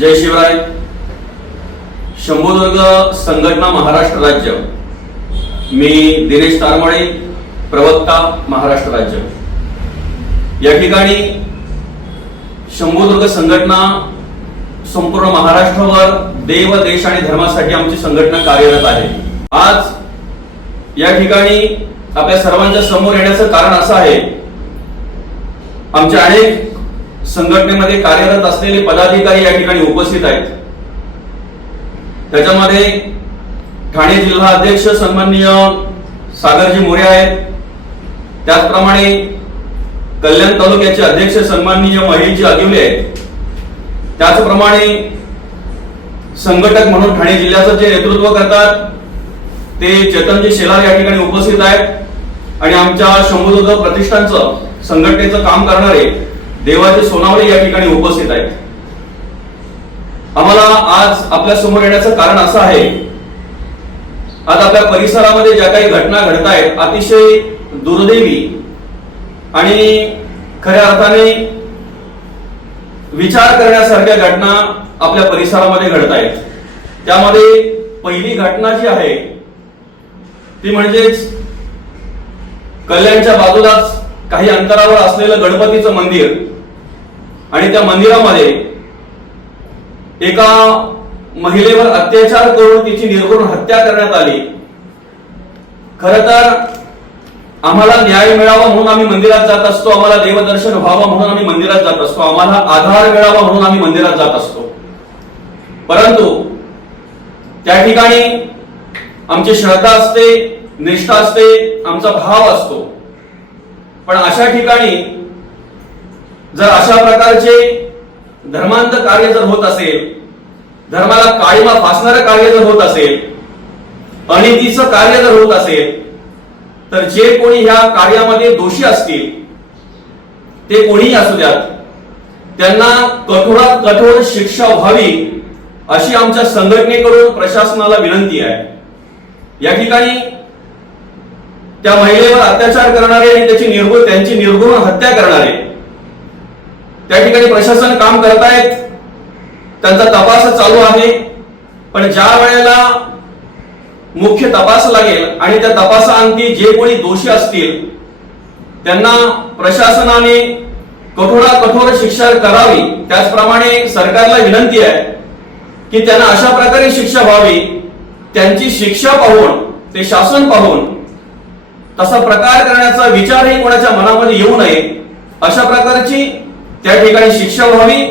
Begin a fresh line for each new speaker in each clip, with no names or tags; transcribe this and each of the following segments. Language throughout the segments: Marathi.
जय शिवराय. शंभूदुर्ग संघटना महाराष्ट्र राज्य. मी दिनेश तारमळे प्रवक्ता महाराष्ट्र राज्य. या ठिकाणी शंभूदुर्ग संघटना संपूर्ण महाराष्ट्रावर देव देश आणि धर्मासाठी आमची संघटना कार्यरत आहे. आज या ठिकाणी आपल्या सर्वांच्या समोर येण्याचं कारण असं आहे. आमच्या अनेक संघटनेमध्ये कार्यरत असलेले पदाधिकारी या ठिकाणी उपस्थित आहेत. त्याच्यामध्ये ठाणे जिल्हा अध्यक्ष सन्माननीय सागरजी मोरे आहेत. त्याचप्रमाणे कल्याण तालुक्याचे अध्यक्ष सन्माननीय महेशजी अगिवले आहेत. त्याचप्रमाणे संघटक म्हणून ठाणे जिल्ह्याचं जे नेतृत्व करतात ते चेतनजी शेलार या ठिकाणी उपस्थित आहेत. आणि आमच्या शंभुदुर्ग प्रतिष्ठानचं संघटनेचं काम करणारे देवाचे सोनावळे या ठिकाणी उपस्थित आहेत. आम्हाला आज आपल्यासमोर येण्याचं कारण असं आहे आज आपल्या परिसरामध्ये ज्या काही घटना घडत आहेत अतिशय दुर्दैवी आणि खऱ्या अर्थाने विचार करण्यासारख्या घटना आपल्या परिसरामध्ये घडत आहेत. त्यामध्ये पहिली घटना जी आहे ती म्हणजेच कल्याणच्या बाजूलाच काही अंतरावर असलेलं गणपतीचं मंदिर. आणि त्या मंदिरामध्ये एका महिलेवर अत्याचार करून तिची निर्घृण हत्या करण्यात आली. खर तर आम्हाला न्याय मिळावा म्हणून आम्ही मंदिरात जात असतो आम्हाला देवदर्शन व्हावं म्हणून आम्ही मंदिरात जात असतो आम्हाला आधार मिळावा म्हणून आम्ही मंदिरात जात असतो. परंतु त्या ठिकाणी आमची श्रद्धा असते निष्ठा असते आमचा भाव असतो. पण अशा ठिकाणी जर अशा प्रकारचे धर्मांत कार्य जर होत असेल धर्माला काळीमा फासणारं कार्य जर होत असेल अनितीचं कार्य जर होत असेल तर जे कोणी ह्या कार्यामध्ये दोषी असतील ते कोणीही असू द्यात. त्यांना कठोरात कठोर शिक्षा व्हावी अशी आमच्या संघटनेकडून प्रशासनाला विनंती आहे. या ठिकाणी त्या महिलेवर अत्याचार करणारे आणि त्याची निर्गुण त्यांची निर्गुण हत्या करणारे त्या ठिकाणी प्रशासन काम करतायत. त्यांचा तपास चालू आहे. पण ज्या वेळेला मुख्य तपास लागेल आणि त्या तपासाअंती जे कोणी दोषी असतील त्यांना प्रशासनाने कठोरात कठोर शिक्षा करावी. त्याचप्रमाणे सरकारला विनंती आहे की त्यांना अशा प्रकारे शिक्षा व्हावी. त्यांची शिक्षा पाहून ते शासन पाहून तसा प्रकार करण्याचा विचारही कोणाच्या मनामध्ये येऊ नये. अशा प्रकारची त्या ठिकाणी शिक्षा व्हावी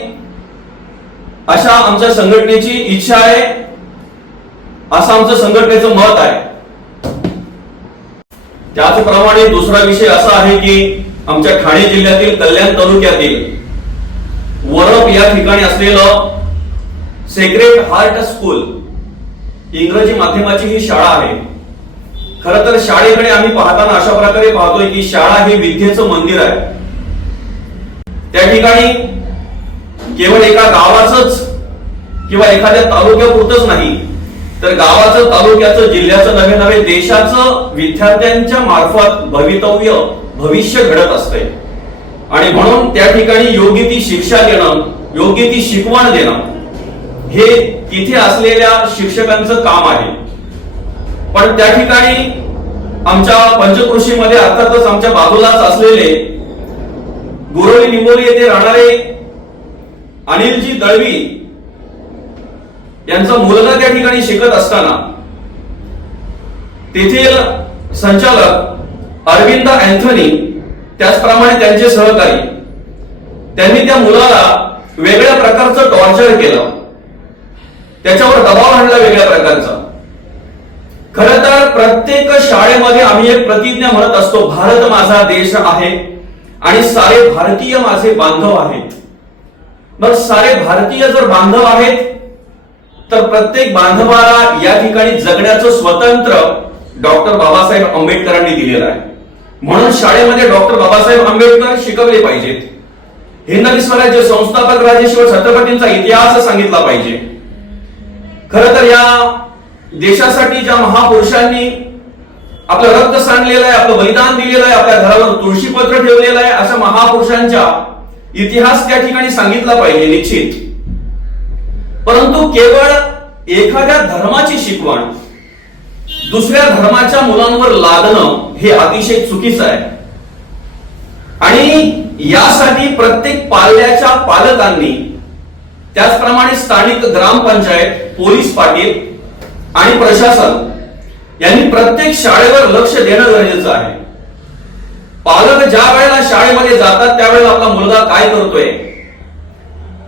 अशा आमच्या संघटनेची इच्छा आहे असं आमचं संघटनेचं मत आहे. त्याचप्रमाणे दुसरा विषय असा आहे की आमच्या ठाणे जिल्ह्यातील कल्याण तालुक्यातील वरप या ठिकाणी असलेलं सेक्रेट हार्ट स्कूल इंग्रजी माध्यमाची ही शाळा आहे. खर तर शाळेकडे आम्ही पाहताना अशा प्रकारे पाहतोय की शाळा हे विद्येचं मंदिर आहे. त्या ठिकाणी केवळ एका गावाचंच किंवा एखाद्या तालुक्यापुरतच नाही तर गावाचं तालुक्याचं जिल्ह्याचं नवे नवे देशाचं विद्यार्थ्यांच्या मार्फत भवितव्य भविष्य घडत असते आणि म्हणून त्या ठिकाणी योग्य ती शिक्षा देणं योग्य ती शिकवण देणं हे तिथे असलेल्या शिक्षकांचं काम आहे. पण त्या ठिकाणी आमच्या पंचकृषीमध्ये अर्थातच आमच्या बाजूलाच असलेले गुरोली निंबोली येथे राहणारे अनिलजी दळवी यांचा मुलगा त्या ठिकाणी शिकत असताना तेथील संचालक अरविंद अँथनी त्याचप्रमाणे त्यांचे सहकारी त्यांनी त्या मुलाला वेगळ्या प्रकारचं टॉर्चर केलं. त्याच्यावर दबाव आणला वेगळ्या प्रकारचा. खर तर प्रत्येक शाळेमध्ये आम्ही एक प्रतिज्ञा म्हणत असतो भारत माझा देश आहे. आणि सारे भारतीय माझे बांधव आहेत. मग सारे भारतीय जर बांधव आहेत तर प्रत्येक बांधवाला या ठिकाणी जगण्याचं स्वतंत्र डॉक्टर बाबासाहेब आंबेडकरांनी दिलेलं आहे. म्हणून शाळेमध्ये डॉक्टर बाबासाहेब आंबेडकर शिकवले पाहिजेत. हिंदवी स्वराज्य संस्थापक राजेश्वर छत्रपतींचा इतिहास सांगितला पाहिजे. खर तर या देशासाठी ज्या महापुरुषांनी आपलं रक्त सांडलेलं आहे आपलं बलिदान दिलेलं आहे आपल्या घरावर तुळशीपत्र ठेवलेलं आहे अशा महापुरुषांच्या इतिहास त्या ठिकाणी सांगितला पाहिजे निश्चित. परंतु केवळ एखाद्या धर्माची शिकवण दुसऱ्या धर्माच्या मुलांवर लादणं हे अतिशय चुकीचं आहे. आणि यासाठी प्रत्येक पाल्याच्या पालकांनी त्याचप्रमाणे स्थानिक ग्रामपंचायत पोलीस पाटील आणि प्रशासन यांनी प्रत्येक शाळेवर लक्ष देणं गरजेचं आहे. पालक ज्या वेळेला शाळेमध्ये जातात त्यावेळेला आपला मुलगा काय करतोय?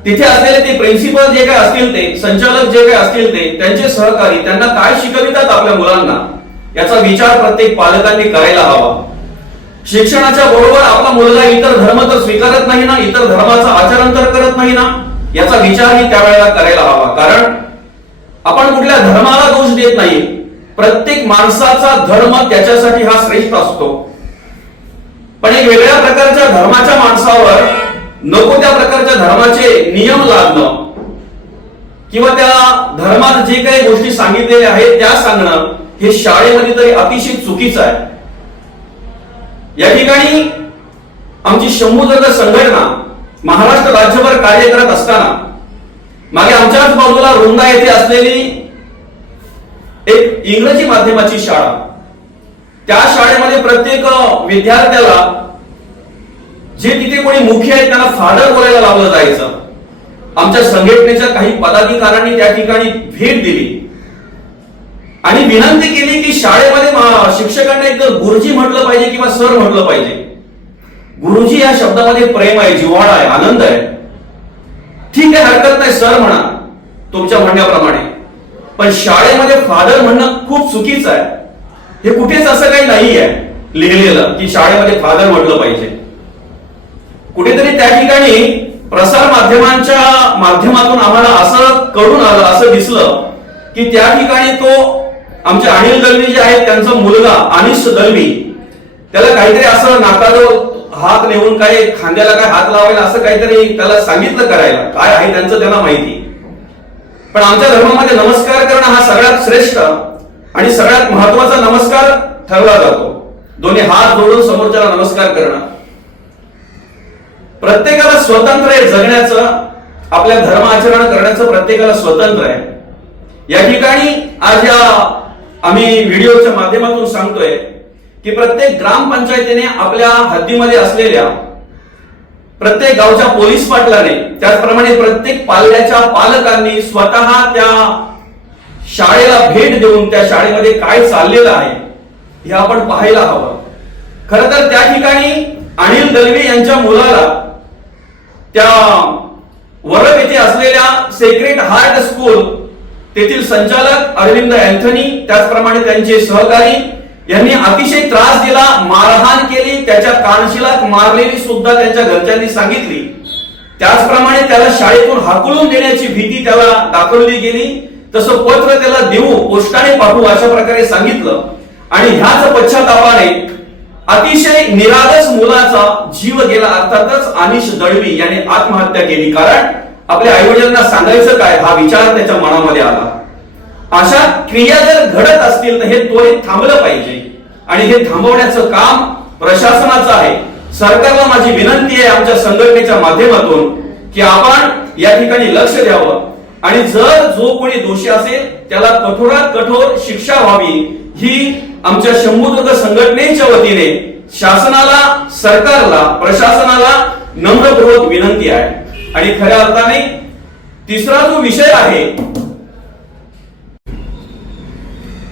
तिथे असलेले ते प्रिन्सिपल जे काय असतील ते संचालक जे काय असतील ते त्यांचे सहकारी त्यांना काय शिकवितात आपल्या मुलांना? याचा विचार प्रत्येक पालकांनी करायला हवा. शिक्षणाच्या बरोबर आपला मुलगा इतर धर्म तर स्वीकारत नाही ना इतर धर्माचं आचरण तर करत नाही ना? याचा विचारही त्यावेळेला करायला हवा. कारण आपण कुठल्या धर्माला दोष देत नाही प्रत्येक माणसाचा धर्म त्याच्यासाठी हा श्रेष्ठ असतो. पण एक वेगळ्या प्रकारच्या धर्माच्या माणसावर नको त्या प्रकारच्या धर्माचे नियम लादणं किंवा त्या धर्मात जे काही गोष्टी सांगितलेल्या आहेत त्या सांगणं हे शाळेमध्ये तरी अतिशय चुकीचं आहे. या ठिकाणी आमची शंभूदर्ग संघटना महाराष्ट्र राज्यभर कार्य करत असताना मागे आमच्याच बाजूला रुंदा येथे असलेली एक इंग्रजी माध्यमाची शाळा. त्या शाळेमध्ये प्रत्येक विद्यार्थ्याला जे तिथे कोणी मुख्य आहेत त्यांना फादर बोलायला लावलं जायचं. आमच्या संघटनेच्या काही पदाधिकाऱ्यांनी त्या ठिकाणी भेट दिली. आणि विनंती केली की शाळेमध्ये शिक्षकांना एक गुरुजी म्हटलं पाहिजे किंवा सर म्हटलं पाहिजे. गुरुजी या शब्दामध्ये प्रेम आहे जिव्हाळा आहे आनंद आहे. ठीक आहे हरकत नाही सर म्हणा तुमच्या म्हणण्याप्रमाणे. पण शाळेमध्ये फादर म्हणणं खूप चुकीचं आहे. हे कुठेच असं काही नाही आहे लिहिलेलं की शाळेमध्ये फादर म्हटलं पाहिजे. कुठेतरी त्या ठिकाणी प्रसार माध्यमांच्या माध्यमातून आम्हाला असं कळून आलं असं दिसलं की त्या ठिकाणी तो आमचे अनिल दलवी जे आहेत त्यांचा मुलगा अनिश दलवी त्याला काहीतरी असं नाकाजवळ हात नेऊन काही खांद्याला काय हात लावायला असं काहीतरी त्याला सांगितलं करायला. काय आहे त्यांचं त्यांना माहिती? पण आमच्या धर्मामध्ये नमस्कार करणं हा सगळ्यात श्रेष्ठ आणि सगळ्यात महत्त्वाचा नमस्कार ठरला जातो. दोन्ही हात जोडून समोरच्याला नमस्कार करणं. प्रत्येकाला स्वतंत्र आहे जगण्याचं आपल्या धर्म आचरण करण्याचं प्रत्येकाला स्वतंत्र आहे. या ठिकाणी आज या आम्ही व्हिडिओच्या माध्यमातून सांगतोय की प्रत्येक ग्रामपंचायतीने आपल्या हद्दीमध्ये असलेल्या प्रत्येक गावच्या पोलीस पाटलाने त्याचप्रमाणे प्रत्येक पाल्याच्या पालकांनी स्वतः त्या शाळेला भेट देऊन त्या शाळेमध्ये काय चाललेलं आहे हे आपण पाहायला हवं. खर तर त्या ठिकाणी अनिल दलवी यांच्या मुलाला त्या वरद येथे असलेल्या सेक्रेट हार्ट स्कूल तेथील संचालक अरविंद अँथनी त्याचप्रमाणे त्यांचे सहकारी यांनी अतिशय त्रास दिला मारहाण केली त्याच्या कानशिलात मारलेली सुद्धा त्यांच्या घरच्यांनी सांगितली. त्याचप्रमाणे त्याला शाळेतून हाकलून देण्याची भीती त्याला दाखवली गेली. तसं पत्र त्याला देऊ पोस्टाने पाठवू अशा प्रकारे सांगितलं. आणि ह्याच पश्चातापाने अतिशय निरागस मुलाचा जीव गेला. अर्थातच अनिश दळवी याने आत्महत्या केली. कारण आपल्या आईवडिलांना सांगायचं काय? हा विचार त्याच्या मनामध्ये आला. अशा क्रिया जर घडत असतील तर हे त्वरित थांबलं पाहिजे. आणि हे थांबवण्याचं काम प्रशासनाचं आहे. सरकारला माझी विनंती आहे आमच्या संघटनेच्या माध्यमातून की आपण या ठिकाणी लक्ष द्यावं. आणि जर जो कोणी दोषी असेल त्याला कठोरात कठोर शिक्षा व्हावी. ही आमच्या शंभूदुर्ग संघटनेच्या वतीने शासनाला सरकारला प्रशासनाला नम्रपूर्वक विनंती आहे. आणि खऱ्या अर्थाने तिसरा जो विषय आहे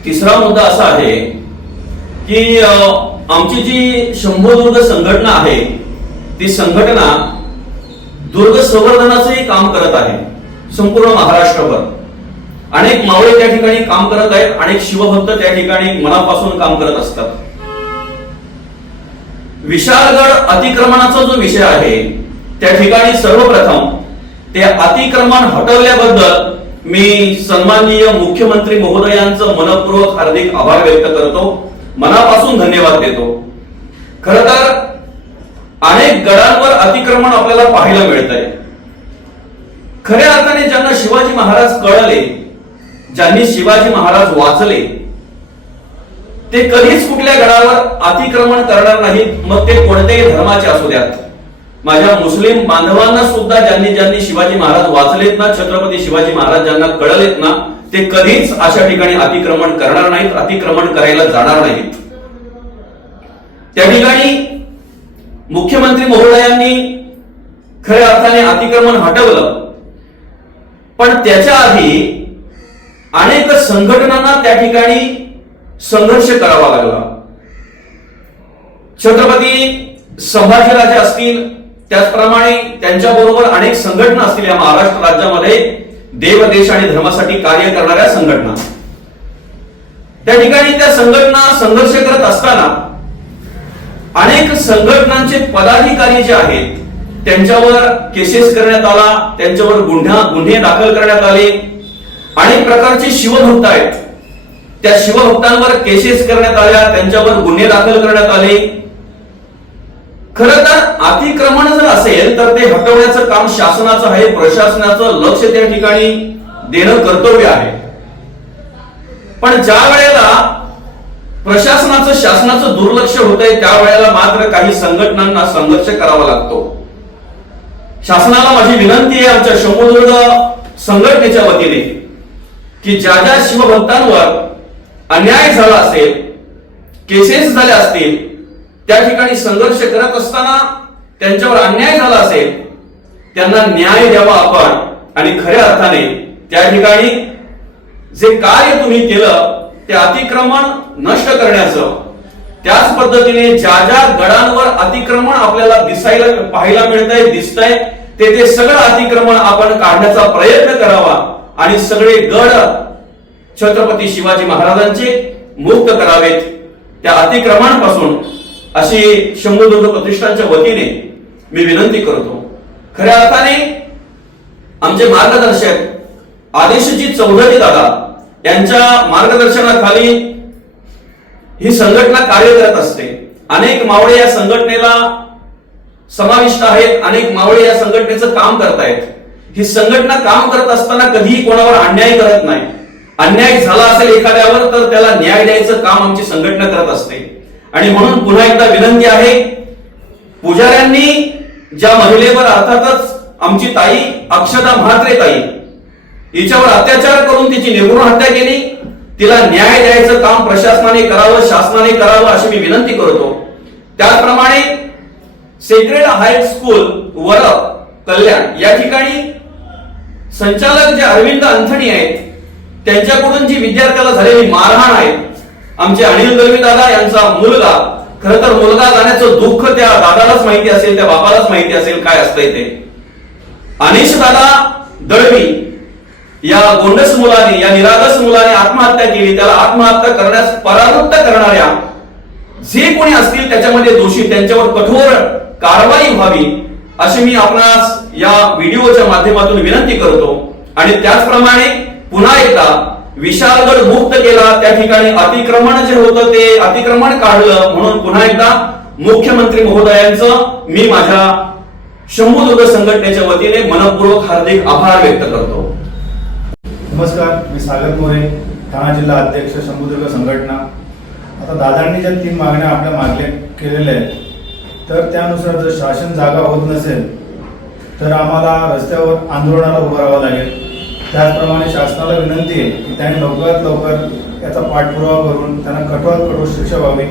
तिसरा मुद्दा असा आहे की आमची जी शंभूदुर्ग संघटना आहे ती संघटना दुर्ग संवर्धनाचंही काम करत आहे संपूर्ण महाराष्ट्रभर. अनेक मावळे त्या ठिकाणी काम करत आहेत अनेक शिवभक्त त्या ठिकाणी मनापासून काम करत असतात. विशाळगड अतिक्रमणाचा जो विषय आहे त्या ठिकाणी सर्वप्रथम ते अतिक्रमण हटवल्याबद्दल मी सन्माननीय मुख्यमंत्री महोदयांचं मनपूर्वक हार्दिक आभार व्यक्त करतो. मनापासून धन्यवाद देतो. खर तर अनेक गडांवर अतिक्रमण आपल्याला पाहायला मिळत आहे खऱ्या अर्थाने ज्यांना शिवाजी महाराज कळले ज्यांनी शिवाजी महाराज वाचले ते कधीच कुठल्या गडावर अतिक्रमण करणार नाहीत मग ते कोणत्याही धर्माचे असू द्यात. माझ्या मुस्लिम बांधवांना सुद्धा ज्यांनी ज्यांनी शिवाजी महाराज वाचलेत ना छत्रपती शिवाजी महाराज ज्यांना कळलेत ना ते कधीच अशा ठिकाणी अतिक्रमण करणार नाहीत अतिक्रमण करायला जाणार नाहीत. त्या ठिकाणी मुख्यमंत्री महोदयांनी खऱ्या अर्थाने अतिक्रमण हटवलं. पण त्याच्या आधी अनेक संघटनांना त्या ठिकाणी संघर्ष करावा लागला. छत्रपती संभाजीराजे असतील त्याचप्रमाणे त्यांच्या बरोबर अनेक संघटना असतील या महाराष्ट्र राज्यामध्ये देव देश आणि धर्मासाठी कार्य करणाऱ्या संघटना. त्या ठिकाणी त्या संघटना संघर्ष करत असताना अनेक संघटनांचे पदाधिकारी जे आहेत त्यांच्यावर केसेस करण्यात आला त्यांच्यावर गुन्हा गुन्हे दाखल करण्यात आले. अनेक प्रकारचे शिवभक्त आहेत. त्या शिवभक्तांवर केसेस करण्यात आल्या त्यांच्यावर गुन्हे दाखल करण्यात आले. खर तर अतिक्रमण जर असेल तर ते हटवण्याचं काम शासनाचं आहे प्रशासनाचं लक्ष त्या ठिकाणी देणं कर्तव्य आहे. पण ज्या वेळेला प्रशासनाचं शासनाचं दुर्लक्ष होत आहे त्यावेळेला मात्र काही संघटनांना संघर्ष करावा लागतो. शासनाला माझी विनंती आहे आमच्या शंभुदुर्ग संघटनेच्या वतीने की ज्या ज्या शिवभक्तांवर अन्याय झाला असेल केसेस झाले असतील त्या ठिकाणी संघर्ष करत असताना त्यांच्यावर अन्याय झाला असेल त्यांना न्याय द्यावा आपण. आणि खऱ्या अर्थाने त्या ठिकाणी जे कार्य तुम्ही केलं ते अतिक्रमण नष्ट करण्याचं त्याच पद्धतीने ज्या ज्या गडांवर अतिक्रमण आपल्याला दिसायला पाहायला मिळतंय दिसतंय ते ते सगळं अतिक्रमण आपण काढण्याचा प्रयत्न करावा. आणि सगळे गड छत्रपती शिवाजी महाराजांचे मुक्त करावेत. त्या अतिक्रमणापासून अशी शंभुदुर्ग प्रतिष्ठानच्या वतीने मी विनंती करतो. खऱ्या अर्थाने आमचे मार्गदर्शक आदेशजी चौधरी दादा यांच्या मार्गदर्शनाखाली ही संघटना कार्य करत असते. अनेक मावळे या संघटनेला समाविष्ट आहेत अनेक मावळे या संघटनेचं काम करतायत. ही संघटना काम करत असताना कधीही कोणावर अन्याय करत नाही. अन्याय झाला असेल एखाद्यावर तर त्याला न्याय द्यायचं काम आमची संघटना करत असते. आणि म्हणून पुन्हा एकदा विनंती आहे पुजाऱ्यांनी ज्या महिलेवर अर्थातच आमची ताई अक्षता म्हात्रे ताई हिच्यावर अत्याचार करून तिची निर्गुण हत्या केली तिला न्याय द्यायचं काम प्रशासनाने करावं शासनाने करावं अशी मी विनंती करतो. त्याचप्रमाणे सेक्रेड हाय स्कूल वर कल्याण या ठिकाणी संचालक जे अरविंद अंथणी आहेत त्यांच्याकडून जी विद्यार्थ्याला झालेली मारहाण आहे आमचे अनिल दलवी दादा यांचा मुलगा. खर तर मुलगा जाण्याचं दुःख त्या दादालाच माहिती असेल त्या बापालाच माहिती असेल काय असतंय ते. अनिश दादा दळवी या गोंडस मुलाने या निरागस मुलाने आत्महत्या केली. त्याला आत्महत्या करण्यास परावृत्त करणाऱ्या जे कोणी असतील त्याच्यामध्ये दोषी त्यांच्यावर कठोर कारवाई व्हावी अशी मी आपणास या व्हिडिओच्या माध्यमातून विनंती करतो. आणि त्याचप्रमाणे पुन्हा एकदा विशालगड मुक्त केला त्या ठिकाणी अतिक्रमण जे होतं ते अतिक्रमण काढलं. म्हणून पुन्हा एकदा मुख्यमंत्री महोदयांचं मी माझ्या शंभूदुर्ग संघटनेच्या वतीने मनपूर्वक हार्दिक आभार व्यक्त करतो.
नमस्कार मी सागर मोरे ठाणा जिल्हा अध्यक्ष शंभुदुर्ग संघटना. आता दादांनी ज्या तीन मागण्या आपल्या मागल्या केलेल्या आहेत तर त्यानुसार जर शासन जागा होत नसेल तर आम्हाला रस्त्यावर आंदोलनाला उभं राहावं लागेल. त्याचप्रमाणे शासनाला विनंती आहे की त्यांनी लवकरात लवकर याचा पाठपुरावा करून त्यांना कठोरात कठोर शिक्षा व्हावी.